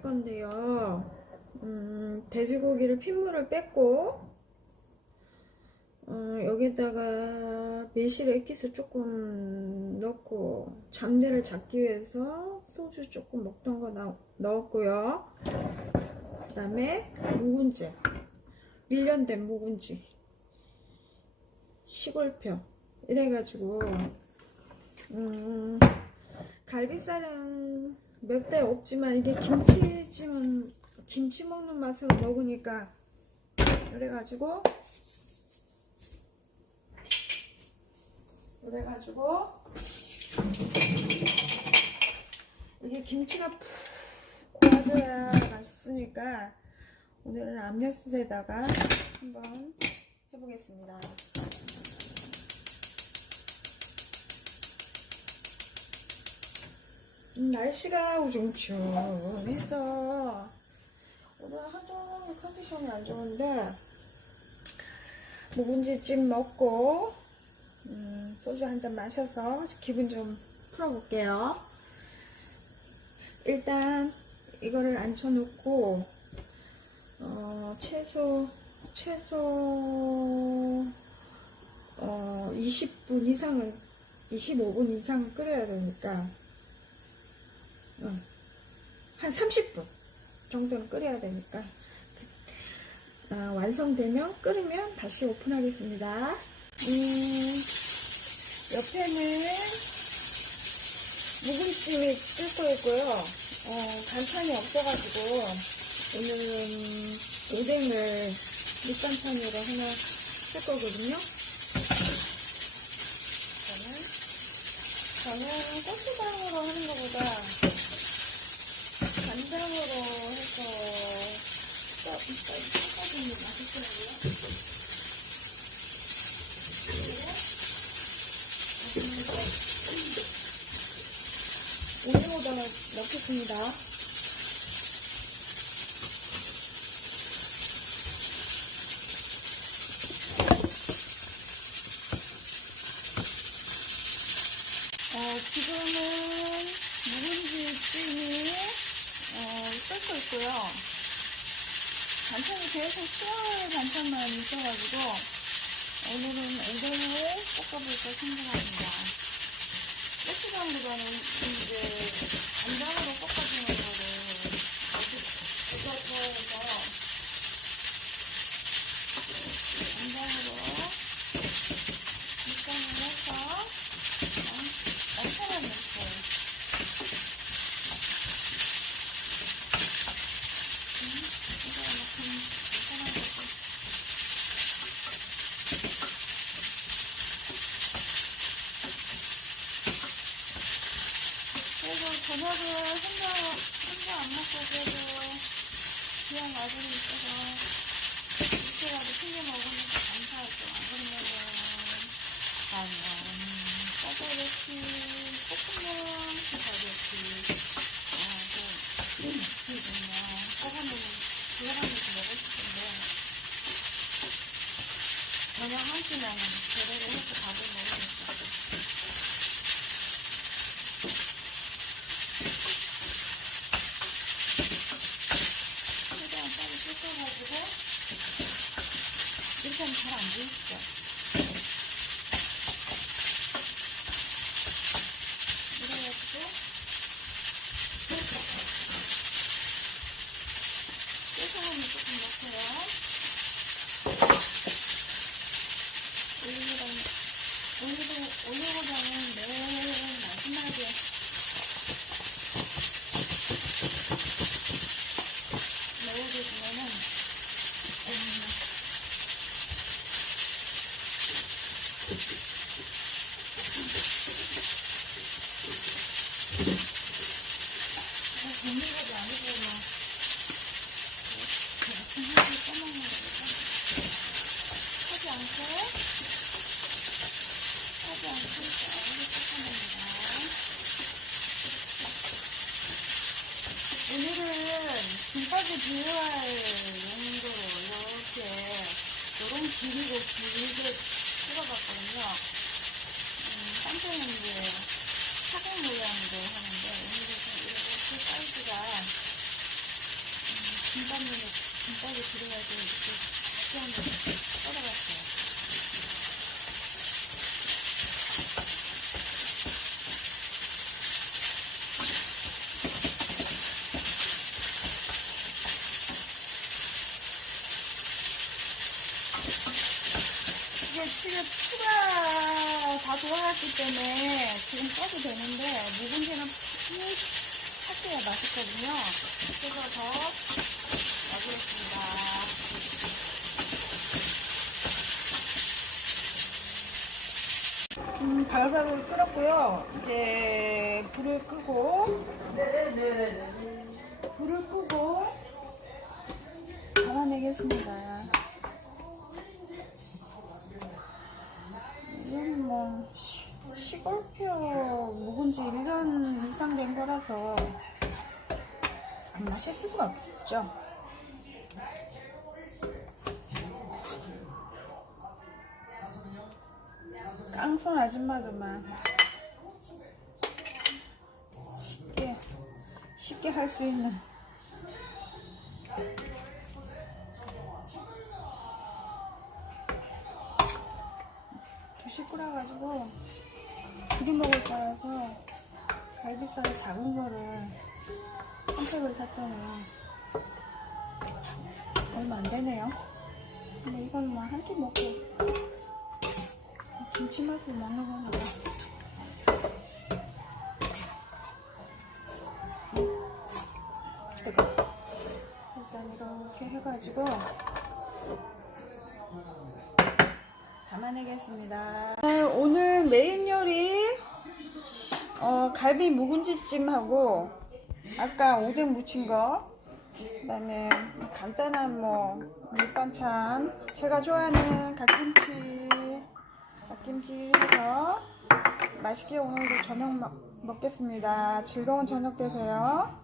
할 건데요. 음, 돼지고기를 핏물을 뺐고, 어, 여기다가 매실 액기스 조금 넣고, 장내를 잡기 위해서 소주 조금 먹던 거 나- 넣었고요. 그 다음에 묵은지. 1년 된 묵은지. 시골표. 이래가지고, 음, 갈비살은 몇대 없지만 이게 김치찜은 김치 먹는 맛으로 먹으니까 그래가지고 그래가지고 이게 김치가 푹 고아져야 맛있으니까 오늘은 압력솥에다가 한번 해보겠습니다. 날씨가 우중충해서 오늘 하루 종일 컨디션이 안 좋은데 묵은지찜 먹고 음, 소주 한 잔 마셔서 기분 좀 풀어볼게요. 일단 이거를 앉혀놓고 어, 최소 최소 어, 20분 이상은 25분 이상 끓여야 되니까 응. 한 30분 정도는 끓여야 되니까 아, 완성되면 끓으면 다시 오픈하겠습니다. 음, 옆에는 묵은찜이 끓고 있고요. 어, 반찬이 없어가지고 오늘은 오뎅을 밑반찬으로 하나 쓸 거거든요. 저는 저는 고추장으로 하는 것보다 간장으로 해서 섞어주면 맛있더라고요. 오징어도 넣겠습니다. 계속 수월 반찬만 있어가지고 오늘은 오뎅을 볶아볼까 생각합니다. 고추장보다는 이제 간장으로 볶아주는 거를 제가 좋아해서 간장으로 들어가면서 먹을 수 있는데, 저녁 한 끼는 제대로 해서 밥을 먹으니까. 최대한 빨리 뜯어가지고 이렇게 하면 잘안 보이시죠? 김밥을 비유할 용도로 이렇게 요런 길이로 길게 찍어봤거든요. 음, 딴 때는 이제 사각 모양으로 하는데 오늘은 이렇게 사이즈가 김밥을 김밥이 들어가서 이렇게 다시 한번 썰어봤어요. 지금 추가 다 돌아갔기 때문에 지금 써도 되는데 묵은지는 푹 삭혀야 맛있거든요. 그래서 더 넣어보겠습니다. 음, 발각을 끓었고요. 이제 불을 끄고 불을 끄고 담아내겠습니다. 시골표 묵은 지 1년 이상 된 거라서 안 맛있을 수가 없죠. 깡손 아줌마들만 쉽게 쉽게 할 수 있는 두 식구라 가지고 둘이 먹을 거라서 갈비살이 작은 거를 한 팩을 샀더니 얼마 안 되네요. 근데 이건 뭐 한 끼 먹고 김치 맛을 먹는 거니까. 뜨거. 일단 이렇게 해가지고 담아내겠습니다. 네, 오늘 메인 요리 어, 갈비 묵은지찜하고 아까 오뎅 무친 거 그다음에 간단한 뭐 밑반찬 제가 좋아하는 갓김치 갓김치 해서 맛있게 오늘도 저녁 먹, 먹겠습니다. 즐거운 저녁 되세요.